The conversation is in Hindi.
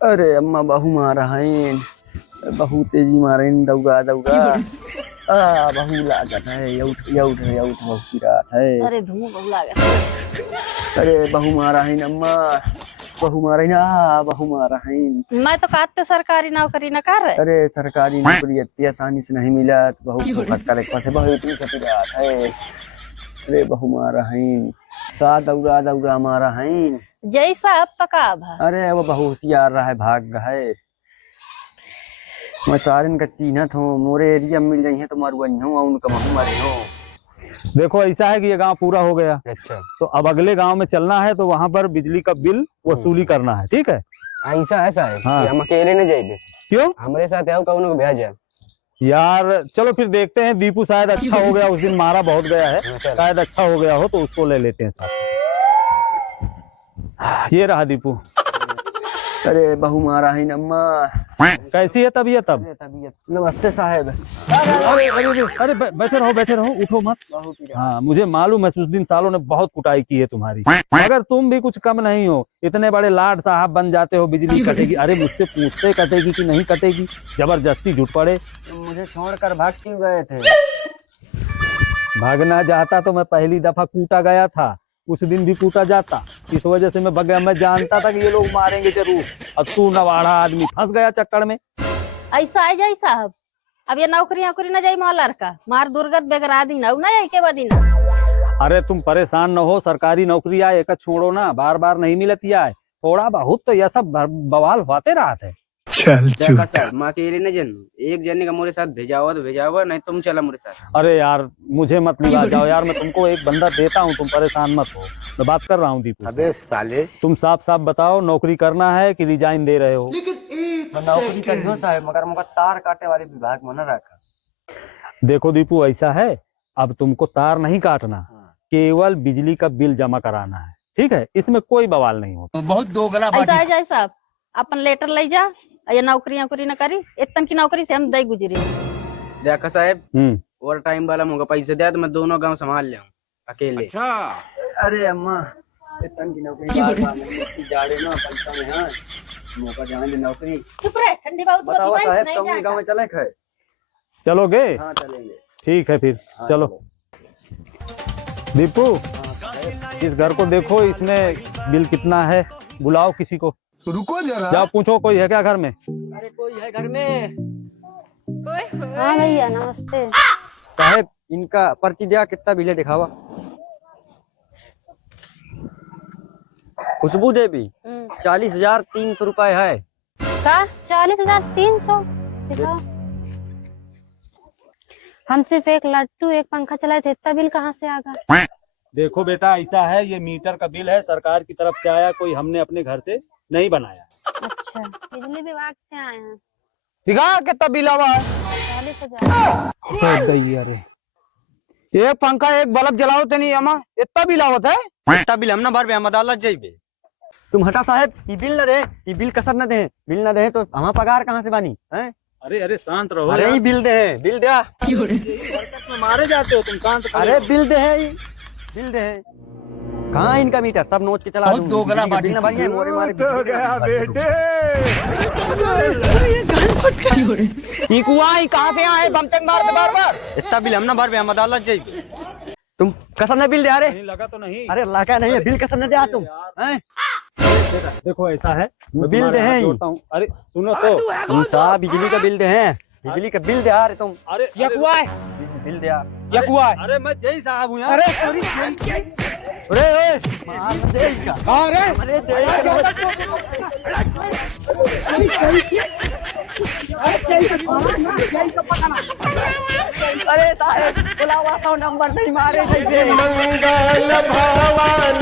अरे अम्मा बहू मारा है। बहू तेजी मारे दौगा दौगा। बहू लागत है। यउठ यउठ यउठ बहू की रात है। अरे धूम बहु लागत। अरे बहू मारा है अम्मा। बहू मारा है ना। बहू मारा है। मैं तो कहते सरकारी नौकरी न कर। अरे सरकारी नौकरी इतनी आसानी से नहीं मिला। बहू फोकट करे पासे बहू इतनी छपी रात है। अरे बहू मारा है। सा दौड़ा दौड़ा मारा है। जैसा अब तक अब है। अरे वो बहू होशियार रहा है भाग है। मैं सारे का चिन्हत हूँ। मोरे एरिया में मिल जाइए तो मरुआई हूँ उनका महू मारे हूँ। देखो ऐसा है कि ये गांव पूरा हो गया। अच्छा। तो अब अगले गांव में चलना है तो वहां पर बिजली का बिल वसूली करना है। ठीक है। ऐसा है हाँ। कि हम अकेले नहीं जाएंगे। क्यों? हमारे साथ आओ कौन को भेजा। यार चलो फिर देखते हैं। दीपू शायद अच्छा हो गया, उस दिन मारा बहुत गया है, शायद अच्छा हो गया हो तो उसको ले लेते हैं साथ। ये रहा दीपू। अरे बहू मारा है अम्मा। कैसी है तबीयत अब? नमस्ते साहब। अरे बैठे रहो उठो मत। हाँ मुझे मालूम है उस दिन सालों ने बहुत कुटाई की है तुम्हारी, मगर तुम भी कुछ कम नहीं हो। इतने बड़े लाड साहब बन जाते हो। बिजली कटेगी, अरे मुझसे पूछते कटेगी कि नहीं कटेगी, जबरदस्ती झूठ पड़े। मुझे छोड़कर भाग क्यों गए थे? भागना चाहता तो मैं पहली दफा कूटा गया था, उस दिन भी कूटा जाता। इस वजह से मैं भग गया। मैं जानता था कि ये लोग मारेंगे जरूर। अब तू नवाड़ा आदमी फंस गया चक्कर में। ऐसा है जय साहब। अब ये नौकरी नौकरी न जाई मौलार का मार दुर्गत बेगरा दिन न आई के बदिन। अरे तुम परेशान न हो, सरकारी नौकरी आए एक छोड़ो ना, बार बार नहीं मिलती है। थोड़ा बहुत तो यह सब बवाल होते रहते हैं। चल सर मैं अकेले नहीं जन एक जने का मेरे साथ भेजाओ तो भेजाओ, नहीं तुम चला मेरे साथ। अरे यार मुझे मत लुला जाओ यार, मैं तुमको एक बंदा देता हूँ, तुम परेशान मत हो। मैं बात कर रहा हूँ दीपू। अबे साले तुम साफ साफ बताओ नौकरी करना है कि रिजाइन दे रहे हो? नौकरी करियो साहब, मगर मुझे तार काटे वाले विभाग में न रखा। देखो दीपू ऐसा है, अब तुमको तार नहीं काटना, केवल बिजली का बिल जमा कराना है। ठीक है, इसमें कोई बवाल नहीं होता। बहुत दोगला ऐसा है जय साहब। अपन लेटर ले जा। ये नौकरी नौकरी न करी इतन की नौकरी से हम दई गुजरे। देखा साहब और टाइम वाला मुझे पैसे दिया तो मैं दोनों गांव संभाल ले अकेले। अच्छा। अरे अम्मा इतन की नौकरी बार नहीं जाड़े ना पैसा में है। मौका जाने दे नौकरी। चुप रह, ठंडी बहुत बताओ साहब कौन गांव में चले खे? चलोगे? हाँ चलेंगे। ठीक है फिर चलो। दीपू इस घर को देखो, इसमें बिल कितना है? बुलाओ किसी को। रुको जरा। जाओ पूछो कोई है क्या घर में? अरे कोई है घर में? हाँ भैया नमस्ते। साहब इनका पर्ची दिया, कितना बिल है दिखावा। खुशबू देवी 40,300 रुपए है। का 40,300? दिखाओ। हम सिर्फ एक लट्टू एक पंखा चलाए थे, इतना बिल कहाँ से आ गया? देखो बेटा ऐसा है, ये मीटर का बिल है, सरकार की तरफ से आया, कोई हमने अपने घर से नहीं बनाया। अच्छा बिजली विभाग से आए हैं। दिखा कितना बिल आवा है? 40,000। अरे एक पंखा एक बल्ब जलाओ तो नहीं अम्मा, इतना बिल आवत है? इतना बिल हम ना भर हम अदालत जाइबे। तुम हटा साहब, ये बिल न दे, ये बिल कसर न दे। बिल न दे तो हमारा पगार कहाँ से बनी है? अरे अरे शांत रहो। अरे ये बिल दे, बिल दे। मारे जाते हो तुम, शांत करो। अरे बिल दे है, बिल दे है। कहाँ इनका मीटर? सब नोच के चला बहुत दोगला बाटी बिल न भरिए, मोरे मारे हो गया बेटे। ये कुआं ही कहाँ से आए? बम तक मार दे बार बार। इतना बिल हम ना भर हम अदालत जाइबे। तुम कसर न बिल दे। अरे नहीं लगा तो नहीं। अरे लगा नहीं है, बिल कसर न दे तुम हैं? देखो ऐसा है, मैं बिल तुम्हारे दे हाथ हैं। जोड़ता हूँ। अरे सुनो तो, तुम साहब बिजली का बिल दे हैं, बिजली का बिल दे आ रहे तुम। अरे ये कुआ है, बिल दे आ। ये कुआ है। अरे मैं जय साहब हूँ यार। अरे सॉरी। अरे ओए मार दे इसका। अरे अरे दे अरे साहब बुलावा तो नंबर नहीं मारे थे। मंगल भवन